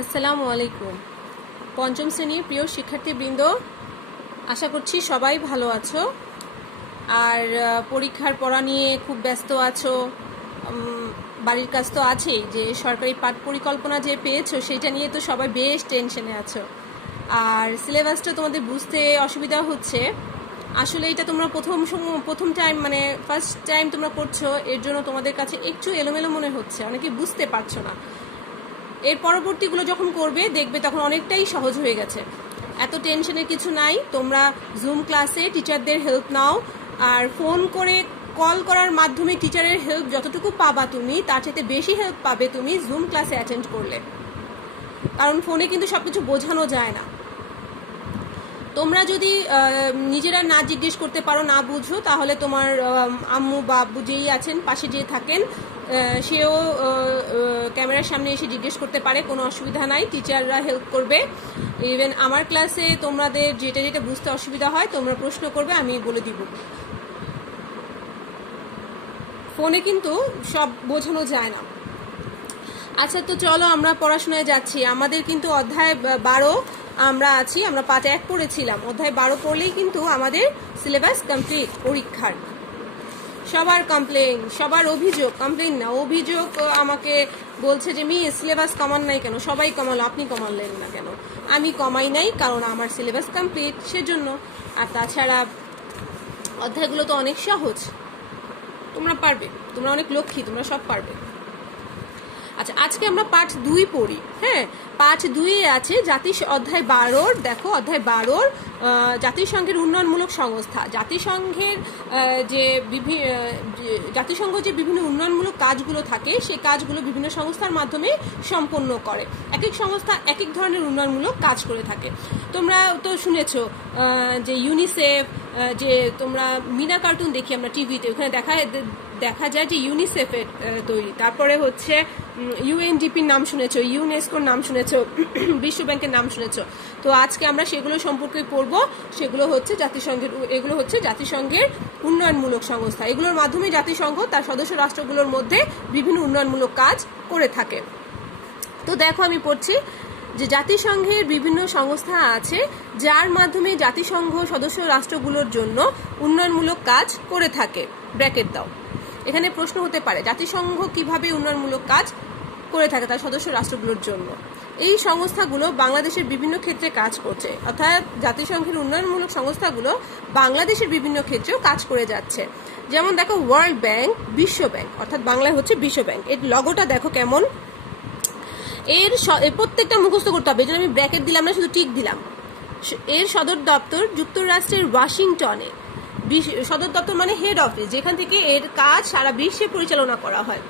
আসসালামু আলাইকুম। পঞ্চম শ্রেণীর প্রিয় শিক্ষার্থীবৃন্দ, আশা করছি সবাই ভালো আছো আর পরীক্ষার পড়া নিয়ে খুব ব্যস্ত আছো। বাড়ির কাজ তো আছেই, যে সরকারি পাঠ পরিকল্পনা যে পেয়েছো সেটা নিয়ে তো সবাই বেশ টেনশনে আছো। আর সিলেবাসটা তোমাদের বুঝতে অসুবিধা হচ্ছে। আসলে এটা তোমরা প্রথম টাইম মানে ফার্স্ট টাইম তোমরা করছো, এর জন্য তোমাদের কাছে একটু এলোমেলো মনে হচ্ছে, অনেকে বুঝতে পারছো না। এর পরবর্তীগুলো যখন করবে দেখবে তখন অনেকটাই সহজ হয়ে গেছে। এত টেনশনের কিছু নাই। তোমরা জুম ক্লাসে টিচারদের হেল্প নাও, আর ফোন করে কল করার মাধ্যমে টিচারের হেল্প যতটুকু পাবা তুমি, তার চাইতে বেশি হেল্প পাবে তুমি জুম ক্লাসে অ্যাটেন্ড করলে, কারণ ফোনে কিন্তু সবকিছু বোঝানো যায় না। তোমরা যদি নিজেরা না জিজ্ঞেস করতে পারো, না বুঝো, তাহলে তোমার আম্মু বা আব্বু যেই আছেন পাশে যে থাকেন সেও ক্যামেরার সামনে এসে জিজ্ঞেস করতে পারে, কোনো অসুবিধা নাই, টিচাররা হেল্প করবে। ইভেন আমার ক্লাসে তোমাদের যেটা যেটা বুঝতে অসুবিধা হয় তোমরা প্রশ্ন করবে, আমি বলে দিব। ফোনে কিন্তু সব বোঝানো যায় না। আচ্ছা, তো চলো আমরা পড়াশোনায় যাচ্ছি। আমাদের কিন্তু অধ্যায় 12 আমরা আছি, আমরা পার্ট 1 পড়েছিলাম। অধ্যায় 12 পড়লেই কিন্তু আমাদের সিলেবাস কমপ্লিট। পরীক্ষার সবার কমপ্লেন, সবার অভিযোগ, কমপ্লেন না অভিযোগ, আমাকে বলছে যে সিলেবাস কমান নাই কেন? সবাই কমালো, আপনি কমালেন না কেন? আমি কমাই নাই, কারণ আমার সিলেবাস কমপ্লিট, সেজন্য। আর তাছাড়া অধ্যায়গুলো তো অনেক সহজ, তোমরা পারবে, তোমরা অনেক লক্ষ্মী, তোমরা সব পারবে। আচ্ছা, আজকে আমরা পার্ট 2 পড়ি। হ্যাঁ, পার্ট 2 আছে অধ্যায় 12। দেখো, অধ্যায় 12 জাতিসংঘের উন্নয়নমূলক সংস্থা। জাতিসংঘের জাতিসংঘ যে বিভিন্ন উন্নয়নমূলক কাজগুলো থাকে, সেই কাজগুলো বিভিন্ন সংস্থার মাধ্যমে সম্পন্ন করে। এক এক সংস্থা এক এক ধরনের উন্নয়নমূলক কাজ করে থাকে। তোমরা তো শুনেছো যে ইউনিসেফ, যে তোমরা মিনা কার্টুন দেখি আমরা টিভিতে, ওখানে দেখা যায় যে ইউনিসেফের তৈরি। তারপরে হচ্ছে ইউএনডিপির নাম শুনেছো, ইউনেস্কোর নাম শুনেছো, বিশ্ব ব্যাংকের নাম শুনেছো। তো আজকে আমরা সেগুলো সম্পর্কে পড়বো। এগুলো হচ্ছে জাতিসংঘের উন্নয়নমূলক সংস্থা। এগুলোর মাধ্যমে জাতিসংঘ তার সদস্য রাষ্ট্রগুলোর মধ্যে বিভিন্ন উন্নয়নমূলক কাজ করে থাকে। তো দেখো, আমি পড়ছি যে জাতিসংঘের বিভিন্ন সংস্থা আছে যার মাধ্যমে জাতিসংঘ সদস্য রাষ্ট্রগুলোর জন্য উন্নয়নমূলক কাজ করে থাকে। ব্র্যাকেট দাও। এখানে প্রশ্ন হতে পারে, জাতিসংঘ কিভাবে উন্নয়নমূলক কাজ করে থাকে তার সদস্য রাষ্ট্রগুলোর জন্য। এই সংস্থাগুলো বাংলাদেশের বিভিন্ন ক্ষেত্রে কাজ করছে, অর্থাৎ জাতিসংঘের উন্নয়নমূলক সংস্থাগুলো বাংলাদেশের বিভিন্ন ক্ষেত্রেও কাজ করে যাচ্ছে। যেমন দেখো, ওয়ার্ল্ড ব্যাংক, বিশ্ব ব্যাংক, অর্থাৎ বাংলায় হচ্ছে বিশ্ব ব্যাংক। এর লগোটা দেখো কেমন। এর প্রত্যেকটা মুখস্থ করতে হবে, এই জন্য আমি ব্র্যাকেট দিলাম না, শুধু টিক দিলাম। এর সদর দপ্তর যুক্তরাষ্ট্রের ওয়াশিংটনে। সদর দপ্তর মানে হেড অফিস, যেখান থেকে এর কাজ সারা বিশ্বে পরিচালনা করা হয়।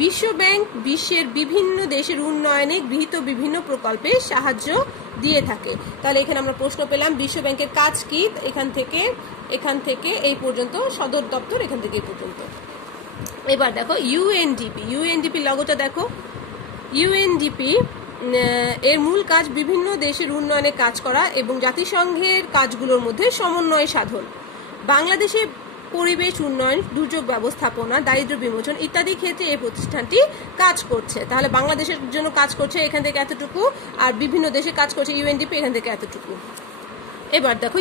বিশ্ব ব্যাংক বিশ্বের বিভিন্ন দেশের উন্নয়নে গৃহীত বিভিন্ন প্রকল্পে সাহায্য দিয়ে থাকে। তাহলে এখানে আমরা প্রশ্ন পেলাম, বিশ্ব ব্যাংকের কাজ কি? এখান থেকে এই পর্যন্ত সদর দপ্তর, এখান থেকে এই পর্যন্ত। এবার দেখো ইউএনডিপি লগোটা দেখো। ইউএনডিপি এর মূল কাজ বিভিন্ন দেশের উন্নয়নে কাজ করা এবং জাতিসংঘের কাজগুলোর মধ্যে সমন্বয় সাধন। বাংলাদেশে পরিবেশ উন্নয়ন, দুর্যোগ ব্যবস্থাপনা, দারিদ্র্য বিমোচন ইত্যাদি ক্ষেত্রে এই প্রতিষ্ঠানটি কাজ করছে। তাহলে বাংলাদেশের জন্য কাজ করছে এখান থেকে এতটুকু, আর বিভিন্ন দেশে কাজ করছে ইউএনডিপি এখান থেকে এতটুকু। এবার দেখো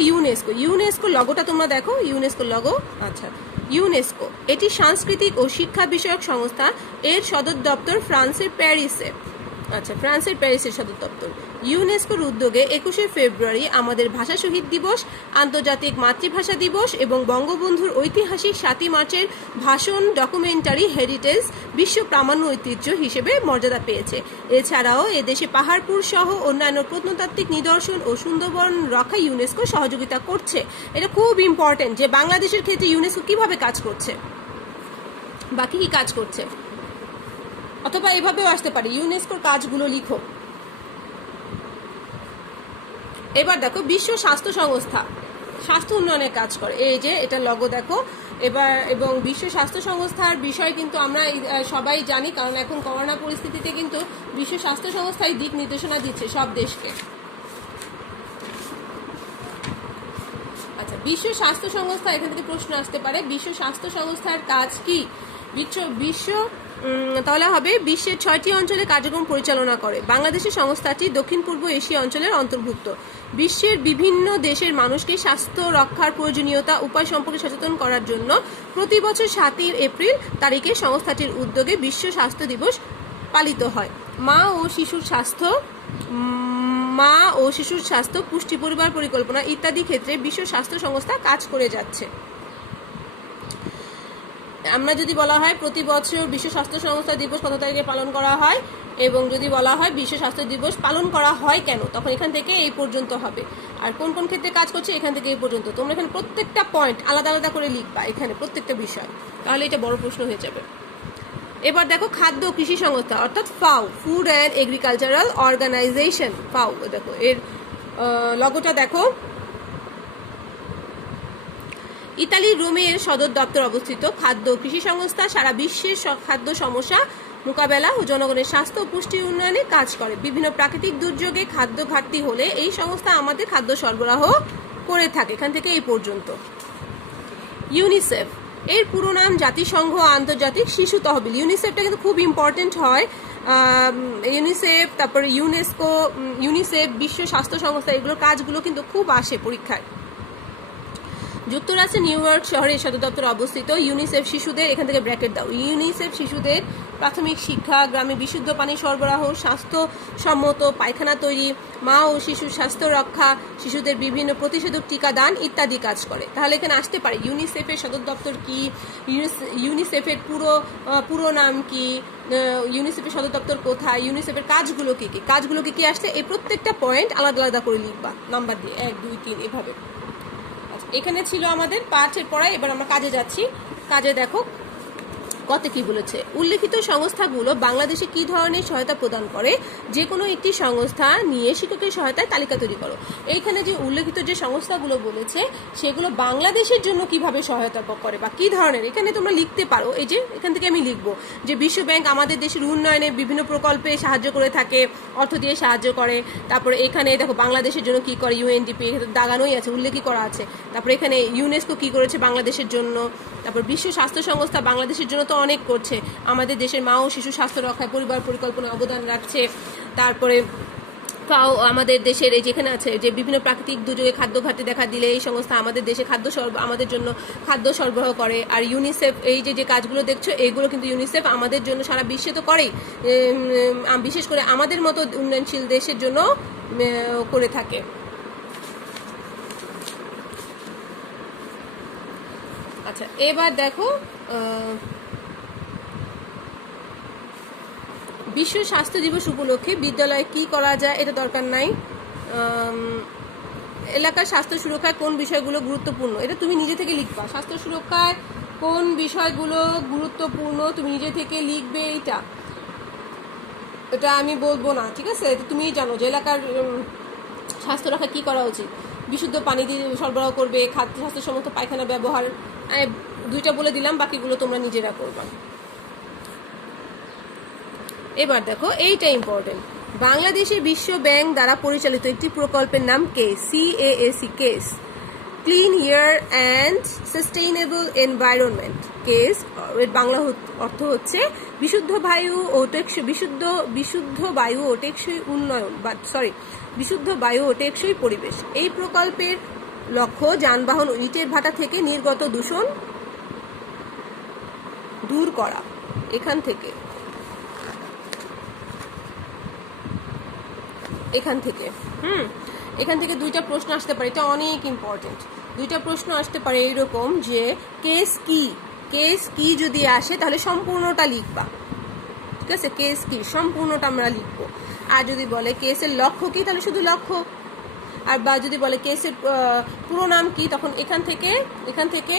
ইউনেস্কো লগোটা তোমরা দেখো, ইউনেস্কো লগো। আচ্ছা, ইউনেস্কো এটি সাংস্কৃতিক ও শিক্ষা বিষয়ক সংস্থা। এর সদর দপ্তর ফ্রান্সের প্যারিসে। আচ্ছা, ফ্রান্সের প্যারিসের সদর দপ্তর। ইউনেস্কোর উদ্যোগে 21শে ফেব্রুয়ারি আমাদের ভাষা শহীদ দিবস, আন্তর্জাতিক মাতৃভাষা দিবস এবং বঙ্গবন্ধুর ঐতিহাসিক 7ই মার্চের ভাষণ ডকুমেন্টারি হেরিটেজ বিশ্ব প্রামাণ্য ঐতিহ্য হিসেবে মর্যাদা পেয়েছে। এছাড়াও এদেশে পাহাড়পুর সহ অন্যান্য প্রত্নতাত্ত্বিক নিদর্শন ও সুন্দরবন রক্ষা ইউনেস্কো সহযোগিতা করছে। এটা খুব ইম্পর্টেন্ট যে বাংলাদেশের ক্ষেত্রে ইউনেস্কো কিভাবে কাজ করছে বা কি কাজ করছে। অথবা এভাবেও আসতে পারে, ইউনেস্কোর কাজগুলো লিখো। এবার দেখো, বিশ্ব স্বাস্থ্য সংস্থা স্বাস্থ্য উন্নয়নের কাজ করে। এই যে এটা লগো দেখো। এবং বিশ্ব স্বাস্থ্য সংস্থার বিষয় কিন্তু আমরা সবাই জানি, কারণ এখন করোনা পরিস্থিতিতে কিন্তু বিশ্ব স্বাস্থ্য সংস্থাই দিক নির্দেশনা দিচ্ছে সব দেশকে। আচ্ছা, বিশ্ব স্বাস্থ্য সংস্থা, এখান থেকে প্রশ্ন আসতে পারে, বিশ্ব স্বাস্থ্য সংস্থার কাজ কি? বিশ্ব তাহলে হবে বিশ্বের 6টি অঞ্চলে কার্যক্রম পরিচালনা করে। বাংলাদেশের সংস্থাটি দক্ষিণ পূর্ব এশিয়া অঞ্চলের অন্তর্ভুক্ত। বিশ্বের বিভিন্ন দেশের মানুষকে স্বাস্থ্য রক্ষার প্রয়োজনীয়তা উপায় সম্পর্কে সচেতন করার জন্য প্রতি বছর 7 এপ্রিল তারিখে সংস্থাটির উদ্যোগে বিশ্ব স্বাস্থ্য দিবস পালিত হয়। মা ও শিশুর স্বাস্থ্য, পুষ্টি, পরিবার পরিকল্পনা ইত্যাদি ক্ষেত্রে বিশ্ব স্বাস্থ্য সংস্থা কাজ করে যাচ্ছে। আমরা যদি বলা হয় প্রতি বছর বিশ্ব স্বাস্থ্য সংস্থা দিবস কত তারিখে পালন করা হয়, এবং যদি বলা হয় বিশ্ব স্বাস্থ্য দিবস পালন করা হয় কেন, তখন এখান থেকে এই পর্যন্ত হবে। আর কোন কোন ক্ষেত্রে কাজ করছে এখান থেকে এই পর্যন্ত। তোমরা এখানে প্রত্যেকটা পয়েন্ট আলাদা আলাদা করে লিখবা, এখানে প্রত্যেকটা বিষয়, তাহলে এটা বড় প্রশ্ন হয়ে যাবে। এবার দেখো খাদ্য কৃষি সংস্থা অর্থাৎ ফাও, ফুড অ্যান্ড এগ্রিকালচারাল অর্গানাইজেশন। ফাও দেখো এর লগোটা দেখো। ইতালির রোমে এর সদর দপ্তর অবস্থিত। খাদ্য কৃষি সংস্থা সারা বিশ্বের খাদ্য সমস্যা মোকাবেলা ও জনগণের স্বাস্থ্য ও পুষ্টি উন্নয়নে কাজ করে। বিভিন্ন প্রাকৃতিক দুর্যোগে খাদ্য ঘাটতি হলে এই সংস্থা আমাদের খাদ্য সরবরাহ করে থাকে। এখান থেকে এই পর্যন্ত। ইউনিসেফ এর পুরো নাম জাতিসংঘ আন্তর্জাতিক শিশু তহবিল। ইউনিসেফটা কিন্তু খুব ইম্পর্টেন্ট হয়। ইউনিসেফ, তারপরে ইউনেস্কো, ইউনিসেফ, বিশ্ব স্বাস্থ্য সংস্থা, এগুলোর কাজগুলো কিন্তু খুব আসে পরীক্ষায়। যুক্তরাষ্ট্রের নিউ ইয়র্ক শহরে সদর দপ্তর অবস্থিত। ইউনিসেফ শিশুদের, এখান থেকে ব্র্যাকেট দাও, ইউনিসেফ শিশুদের প্রাথমিক শিক্ষা, গ্রামে বিশুদ্ধ পানি সরবরাহ, স্বাস্থ্যসম্মত পায়খানা তৈরি, মা ও শিশুর স্বাস্থ্য রক্ষা, শিশুদের বিভিন্ন প্রতিষেধক টিকাদান ইত্যাদি কাজ করে। তাহলে এখানে আসতে পারে ইউনিসেফের সদর দপ্তর কি, ইউনিসেফের পুরো নাম কি, ইউনিসেফের সদর দপ্তর কোথায়, ইউনিসেফের কাজগুলো কি কি, কাজগুলো কি কি আসছে, এই প্রত্যেকটা পয়েন্ট আলাদা আলাদা করে লিখবা নাম্বার দিয়ে 1 2 3 এভাবে। এখানে ছিল আমাদের পাঠের পড়ায়। এবার আমরা কাজে যাচ্ছি। কাজে দেখো কত কি বলেছে। উল্লেখিত সংস্থাগুলো বাংলাদেশে কি ধরনের সহায়তা প্রদান করে, যে কোনো একটি সংস্থা নিয়ে শিক্ষকের সহায়তায় তালিকা তৈরি করো। এইখানে যে উল্লেখিত যে সংস্থাগুলো বলেছে সেগুলো বাংলাদেশের জন্য কিভাবে সহায়তা করে বা কি ধরনের, এখানে তোমরা লিখতে পারো। এই যে এখান থেকে আমি লিখবো যে বিশ্ব ব্যাংক আমাদের দেশের উন্নয়নে বিভিন্ন প্রকল্পে সাহায্য করে থাকে, অর্থ দিয়ে সাহায্য করে। তারপরে এখানে দেখো বাংলাদেশের জন্য কি করে, ইউএনডিপি দাগানোই আছে, উল্লেখই করা আছে। তারপরে এখানে ইউনেস্কো কি করেছে বাংলাদেশের জন্য। তারপর বিশ্ব স্বাস্থ্য সংস্থা বাংলাদেশের জন্য তো অনেক করছে, আমাদের দেশের মা ও শিশু স্বাস্থ্য রক্ষায় পরিবার পরিকল্পনা অবদান রাখছে। তারপরে ফাও আমাদের দেশের এই যেখানে আছে যে বিভিন্ন প্রাকৃতিক দুর্যোগে খাদ্য ঘাটতি দেখা দিলে এই সংস্থা আমাদের দেশে আমাদের জন্য খাদ্য সরবরাহ করে। আর ইউনিসেফ এই যে কাজগুলো দেখছো এইগুলো কিন্তু ইউনিসেফ আমাদের জন্য সারা বিশ্বে তো করেই, বিশেষ করে আমাদের মতো উন্নয়নশীল দেশের জন্য করে থাকে। আচ্ছা এবার দেখো বিশ্ব স্বাস্থ্য দিবস উপলক্ষে বিদ্যালয়ে কি করা যায়, এটা দরকার নাই। এলাকার স্বাস্থ্য সুরক্ষায় কোন বিষয়গুলো গুরুত্বপূর্ণ, এটা তুমি নিজে থেকে লিখবা। স্বাস্থ্য সুরক্ষায় কোন বিষয়গুলো গুরুত্বপূর্ণ তুমি নিজে থেকে লিখবে। এটা আমি বলবো না, ঠিক আছে? এটা তুমিই জানো যে এলাকার স্বাস্থ্য রক্ষা কি করা উচিত। বিশুদ্ধ পানি দিয়ে সরবরাহ করবে, খাদ্য স্বাস্থ্যসম্মত পায়খানা ব্যবহার, 2টা বলে দিলাম, বাকিগুলো তোমরা নিজেরা করবা। এবার দেখো এইটা ইম্পর্টেন্ট। বাংলাদেশে বিশ্ব ব্যাংক দ্বারা পরিচালিত একটি প্রকল্পের নাম CAAC, case clean air and sustainable environment. Case এর বাংলা অর্থ হচ্ছে বিশুদ্ধ বায়ু ও টেকসই উন্নয়ন বিশুদ্ধ বায়ু ও টেকসই পরিবেশ। এই প্রকল্পের লক্ষ্য যানবাহন ও ইটের ভাটা থেকে নির্গত দূষণ দূর করা। এখান থেকে 2টা প্রশ্ন আসতে পারে, এটা অনেক ইম্পর্টেন্ট। 2টা প্রশ্ন আসতে পারে এরকম যে কেস কি যদি আসে তাহলে সম্পূর্ণটা লিখবা, ঠিক আছে? কেস কি সম্পূর্ণটা আমরা লিখবো। আর যদি বলে কেসের লক্ষ্য কি তাহলে শুধু লক্ষ্য। আর বা যদি বলে কেসের পুরো নাম কি, তখন এখান থেকে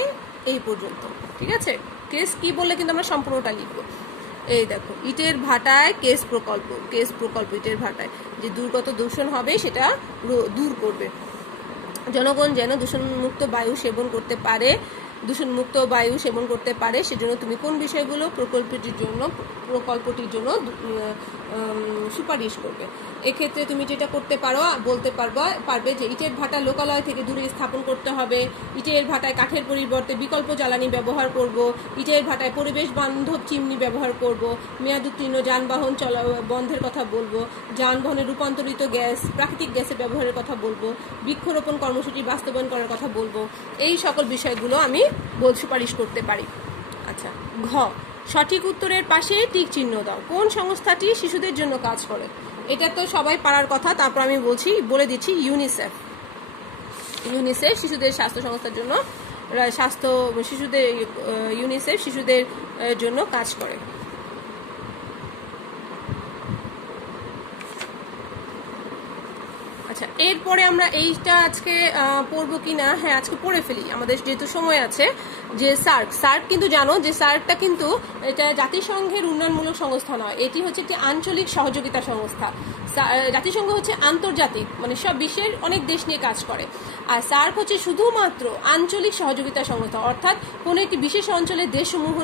এই পর্যন্ত, ঠিক আছে? কেস কি বললে কিন্তু আমরা সম্পূর্ণটা লিখবো। এই দেখো ইটের ভাটায় কেস প্রকল্প ইটের ভাটায় যে দুর্গত দূষণ হবে সেটা দূর করবে। জনগণ যেন দূষণমুক্ত বায়ু সেবন করতে পারে, দূষণমুক্ত বায়ু সেবন করতে পারে, সেজন্য তুমি কোন বিষয়গুলো প্রকল্পটির জন্য সুপারিশ করবে। এক্ষেত্রে তুমি যেটা করতে বলতে পারবে যে ইটের ভাটা লোকালয় থেকে দূরে স্থাপন করতে হবে, ইটের ভাটায় কাঠের পরিবর্তে বিকল্প জ্বালানি ব্যবহার করব, ইটের ভাটায় পরিবেশ বান্ধব চিমনি ব্যবহার করব, মেয়াদোত্তীর্ণ যানবাহন বন্ধের কথা বলবো, যানবাহনে রূপান্তরিত গ্যাস প্রাকৃতিক গ্যাসের ব্যবহারের কথা বলবো, বৃক্ষরোপণ কর্মসূচি বাস্তবায়ন করার কথা বলবো। এই সকল বিষয়গুলো আমি সুপারিশ করতে পারি। আচ্ছা, ঘ, সঠিক উত্তরের পাশে টিক চিহ্ন দাও। কোন সংস্থাটি শিশুদের জন্য কাজ করে? এটা তো সবাই পারার কথা, তারপর আমি বলে দিচ্ছি ইউনিসেফ। শিশুদের স্বাস্থ্য সংস্থার জন্য ইউনিসেফ শিশুদের জন্য কাজ করে। আচ্ছা, এরপরে আমরা এইটা আজকে পড়বো কিনা, হ্যাঁ আজকে পড়ে ফেলি, আমাদের যেহেতু সময় আছে। যে সার্ক কিন্তু জানো যে সার্কটা কিন্তু এটা জাতিসংঘের উন্নয়নমূলক সংস্থা নয়, এটি হচ্ছে একটি আঞ্চলিক সহযোগিতা সংস্থা। জাতিসংঘ হচ্ছে আন্তর্জাতিক, মানে সব বিশ্বের অনেক দেশ নিয়ে কাজ করে, আর সার্ক হচ্ছে শুধুমাত্র আঞ্চলিক সহযোগিতা সংস্থা, অর্থাৎ কোনো একটি বিশেষ অঞ্চলের দেশসমূহ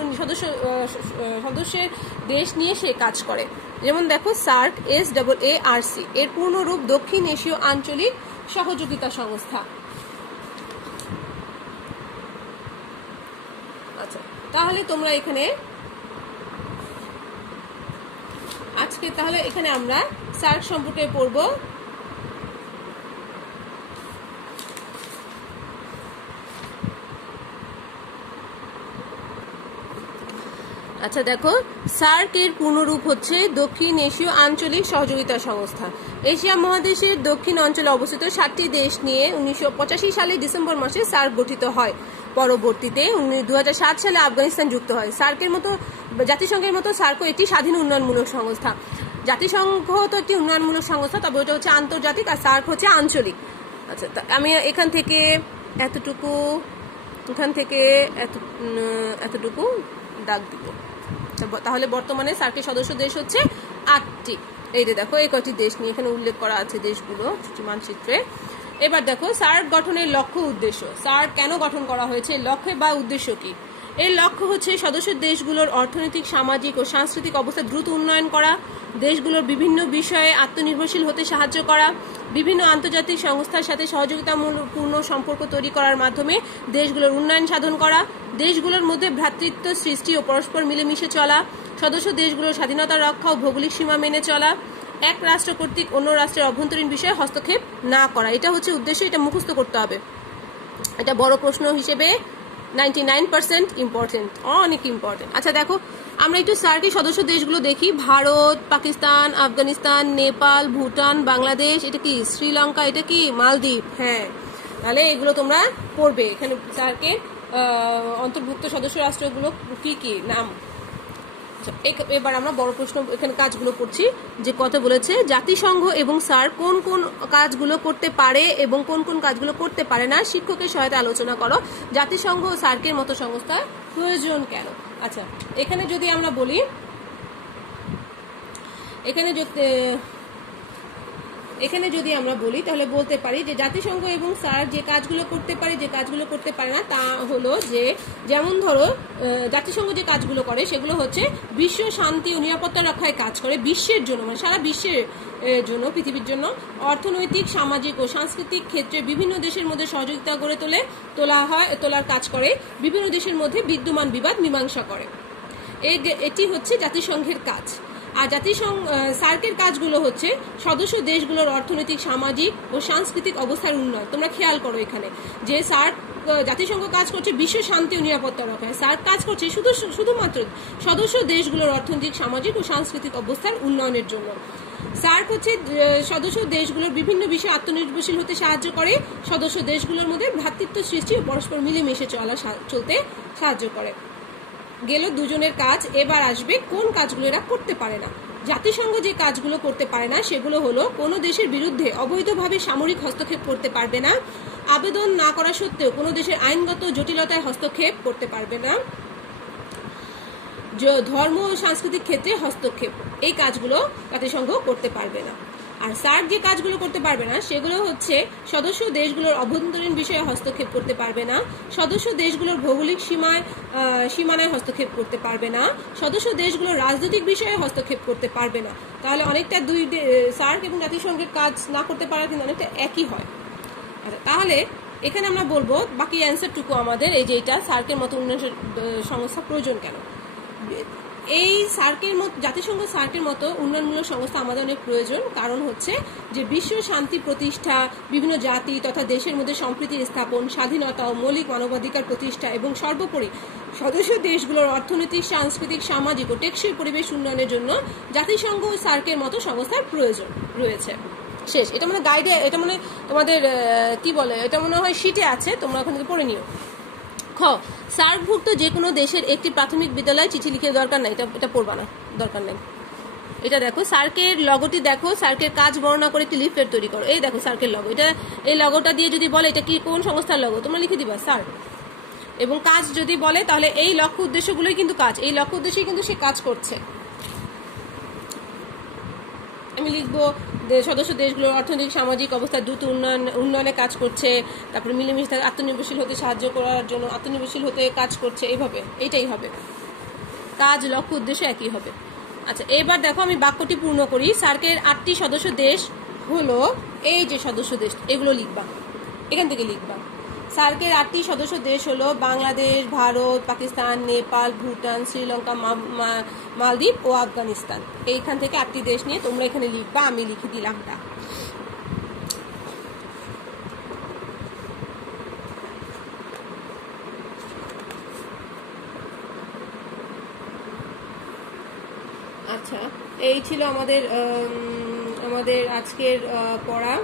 সদস্যের দেশ নিয়ে সে কাজ করে। যেমন দেখো সার্ক, SAARC, এর পূর্ণরূপ দক্ষিণ এশীয় আঞ্চলিক সহযোগিতা সংস্থা। আচ্ছা, তাহলে তোমরা এখানে আমরা সার্ক সম্পর্কে পড়বো। আচ্ছা দেখো, সার্ক এর পূর্ণরূপ হচ্ছে দক্ষিণ এশীয় আঞ্চলিক সহযোগিতা সংস্থা। এশিয়া মহাদেশের দক্ষিণ অঞ্চলে অবস্থিত 7টি দেশ নিয়ে 1985 সালে ডিসেম্বর মাসে সার্ক গঠিত হয়। পরবর্তীতে 2007 সালে আফগানিস্তান যুক্ত হয়। জাতিসংঘের মতো সার্কও একটি স্বাধীন উন্নয়নমূলক সংস্থা। জাতিসংঘ তো একটি উন্নয়নমূলক সংস্থা, তবে ওটা হচ্ছে আন্তর্জাতিক, আর সার্ক হচ্ছে আঞ্চলিক। আচ্ছা, আমি এখান থেকে এতটুকু দাগ দিব। তাহলে বর্তমানে সার্কের সদস্য দেশ হচ্ছে 8টি। এই যে দেখো, এই কয়টি দেশ নিয়ে এখানে উল্লেখ করা আছে দেশগুলো মানচিত্রে। এবার দেখো সার্ক গঠনের লক্ষ্য উদ্দেশ্য। সার্ক কেন গঠন করা হয়েছে, লক্ষ্য বা উদ্দেশ্য কি? এর লক্ষ্য হচ্ছে সদস্য দেশগুলোর অর্থনৈতিক, সামাজিক ও সাংস্কৃতিক অবস্থা দ্রুত উন্নয়ন করা, দেশগুলোর বিভিন্ন বিষয়ে আত্মনির্ভরশীল হতে সাহায্য করা, বিভিন্ন আন্তর্জাতিক সংস্থার সাথে সহযোগিতাপূর্ণ সম্পর্ক তৈরি করার মাধ্যমে দেশগুলোর উন্নয়ন সাধন করা, দেশগুলোর মধ্যে ভ্রাতৃত্ব সৃষ্টি ও পরস্পর মিলেমিশে চলা, সদস্য দেশগুলোর স্বাধীনতা রক্ষা ও ভৌগোলিক সীমা মেনে চলা, এক রাষ্ট্র কর্তৃক অন্য রাষ্ট্রের অভ্যন্তরীণ বিষয়ে হস্তক্ষেপ না করা। এটা হচ্ছে উদ্দেশ্য, এটা মুখস্থ করতে হবে। এটা বড় প্রশ্ন হিসেবে 99% ইম্পর্টেন্ট, অনেক ইম্পর্টেন্ট। আচ্ছা দেখো, আমরা একটু সার্কের সদস্য দেশগুলো দেখি। ভারত, পাকিস্তান, আফগানিস্তান, নেপাল, ভুটান, বাংলাদেশ, এটা কি শ্রীলঙ্কা, এটা কি মালদ্বীপ। হ্যাঁ, তাহলে এগুলো তোমরা পড়বে। এখানে সার্কের অন্তর্ভুক্ত সদস্য রাষ্ট্রগুলো কি কি নাম। এবার আমরা বড় প্রশ্ন এখানে কাজগুলো করছি, যে কথা বলেছে জাতিসংঘ এবং সার্ক কোন কোন কাজগুলো করতে পারে এবং কোন কোন কাজগুলো করতে পারে না, শিক্ষকের সহায়তা আলোচনা করো। জাতিসংঘ ও সার্কের মতো সংস্থার প্রয়োজন কেন? আচ্ছা, এখানে যদি আমরা বলি, তাহলে বলতে পারি যে জাতিসংঘ এবং সার্ক যে কাজগুলো করতে পারে, যে কাজগুলো করতে পারে না, তা হলো যে, যেমন ধরো জাতিসংঘ যে কাজগুলো করে সেগুলো হচ্ছে বিশ্ব শান্তি ও নিরাপত্তা রক্ষায় কাজ করে, বিশ্বের জন্য, মানে সারা বিশ্বের জন্য, পৃথিবীর জন্য। অর্থনৈতিক, সামাজিক ও সাংস্কৃতিক ক্ষেত্রে বিভিন্ন দেশের মধ্যে সহযোগিতা গড়ে তোলার কাজ করে, বিভিন্ন দেশের মধ্যে বিদ্যমান বিবাদ মীমাংসা করে। এটি হচ্ছে জাতিসংঘের কাজ। আর সার্কের কাজগুলো হচ্ছে সদস্য দেশগুলোর অর্থনৈতিক, সামাজিক ও সাংস্কৃতিক অবস্থার উন্নয়ন। তোমরা খেয়াল করো এখানে যে জাতিসংঘ কাজ করছে বিশ্ব শান্তি ও নিরাপত্তা রক্ষায়, সার্ক কাজ করছে শুধুমাত্র সদস্য দেশগুলোর অর্থনৈতিক, সামাজিক ও সাংস্কৃতিক অবস্থার উন্নয়নের জন্য। সার্ক হচ্ছে সদস্য দেশগুলোর বিভিন্ন বিষয়ে আত্মনির্ভরশীল হতে সাহায্য করে, সদস্য দেশগুলোর মধ্যে ভ্রাতৃত্ব সৃষ্টি ও পরস্পর মিলেমিশে চলতে সাহায্য করে। গেল দুজনের কাজ। এবার আসবে কোন কাজগুলো এরা করতে পারে না। জাতিসংঘ যে কাজগুলো করতে পারে না সেগুলো হলো, কোনো দেশের বিরুদ্ধে অবৈধভাবে সামরিক হস্তক্ষেপ করতে পারবে না, আবেদন না করা সত্ত্বেও কোনো দেশের আইনগত জটিলতায় হস্তক্ষেপ করতে পারবে না, ধর্ম ও সাংস্কৃতিক ক্ষেত্রে হস্তক্ষেপ, এই কাজগুলো জাতিসংঘ করতে পারবে না। আর সার্ক যে কাজগুলো করতে পারবে না সেগুলো হচ্ছে সদস্য দেশগুলোর অভ্যন্তরীণ বিষয়ে হস্তক্ষেপ করতে পারবে না, সদস্য দেশগুলোর ভৌগোলিক সীমানায় হস্তক্ষেপ করতে পারবে না, সদস্য দেশগুলোর রাজনৈতিক বিষয়ে হস্তক্ষেপ করতে পারবে না। তাহলে অনেকটা সার্ক এবং জাতিসংঘের কাজ না করতে পারা কিন্তু অনেকটা একই হয়। আচ্ছা, তাহলে এখানে আমরা বলবো বাকি অ্যান্সারটুকু আমাদের এই যে এটা সার্কের মতো উন্নয়ন সংস্থা প্রয়োজন কেন। এই সার্কের মতো জাতিসংঘ সার্কের মতো উন্নয়নমূলক সংস্থা আমাদের অনেক প্রয়োজন, কারণ হচ্ছে যে বিশ্ব শান্তি প্রতিষ্ঠা, বিভিন্ন জাতি তথা দেশের মধ্যে সম্প্রীতি স্থাপন, স্বাধীনতা ও মৌলিক মানবাধিকার প্রতিষ্ঠা এবং সর্বোপরি সদস্য দেশগুলোর অর্থনৈতিক, সাংস্কৃতিক, সামাজিক ও টেকসই পরিবেশ উন্নয়নের জন্য জাতিসংঘ ও সার্কের মতো সংস্থার প্রয়োজন রয়েছে। শেষ। এটা মানে গাইডে, এটা মানে তোমাদের কি বলে, এটা মনে হয় শিটে আছে, তোমরা ওখান থেকে পড়ে নিও। খ, সার্কভুক্ত যে কোনো দেশের একটি প্রাথমিক বিদ্যালয়ে চিঠি লিখে দরকার নাই, এটা পড়বা না, দরকার নেই। এটা দেখো সার্কের লগোটি দেখো, সার্কের কাজ বর্ণনা করে একটি লিফলেট তৈরি করো। এই দেখো সার্কের লগো, এটা এই লগোটা দিয়ে যদি বলে এটা কি কোন সংস্থার লগো, তোমরা লিখে দিবা সার্ক। এবং কাজ যদি বলে তাহলে এই লক্ষ্য উদ্দেশ্যগুলোই কিন্তু কাজ, এই লক্ষ্য উদ্দেশ্যেই কিন্তু সে কাজ করছে। আমি লিখবো সদস্য দেশগুলোর অর্থনৈতিক, সামাজিক অবস্থা দ্রুত উন্নয়নে কাজ করছে, তারপরে মিলেমিশে আত্মনির্ভরশীল হতে সাহায্য করার জন্য আত্মনির্ভরশীল হতে কাজ করছে, এইভাবে এইটাই হবে, কাজ লক্ষ্য উদ্দেশ্য একই হবে। আচ্ছা, এবার দেখো আমি বাক্যটি পূর্ণ করি। সার্কের 8টি সদস্য দেশ হলো, এই যে সদস্য দেশ এগুলো লিখবা, এখান থেকে লিখবা। সার্কের 8টি সদস্য দেশ হলো বাংলাদেশ, ভারত, পাকিস্তান, নেপাল, ভুটান, শ্রীলঙ্কা, মালদ্বীপ ও আফগানিস্তান। এইখান থেকে 8টি দেশ নিয়ে তোমরা এখানে লিখবা, আমি লিখে দিলাম তা। আচ্ছা, এই ছিল আমাদের আজকের পড়া।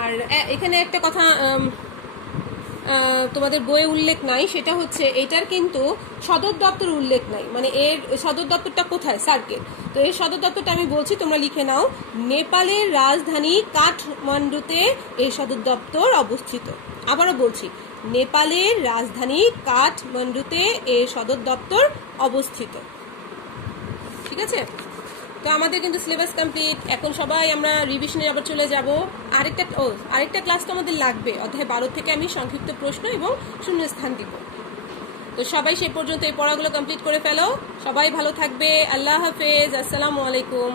আর এখানে একটা কথা তোমাদের বইয়ে উল্লেখ নাই, সেটা হচ্ছে এটার কিন্তু সদর দপ্তর উল্লেখ নাই, মানে এর সদর দপ্তরটা কোথায় সার্কের। তো এর সদর দপ্তরটা আমি বলছি, তোমরা লিখে নাও। নেপালের রাজধানী কাঠমান্ডুতে এর সদর দপ্তর অবস্থিত। আবারও বলছি, নেপালের রাজধানী কাঠমান্ডুতে এর সদর দপ্তর অবস্থিত। ঠিক আছে, তো আমাদের কিন্তু সিলেবাস কমপ্লিট। এখন সবাই আমরা রিভিশনে আবার চলে যাব। আরেকটা ক্লাস তো আমাদের লাগবে, অধ্যায় 12 থেকে আমি সংক্ষিপ্ত প্রশ্ন এবং শূন্যস্থান দিব। তো সবাই সে পর্যন্ত এই পড়াগুলো কমপ্লিট করে ফেলো। সবাই ভালো থাকবে। আল্লাহ হাফেজ, আসসালামু আলাইকুম।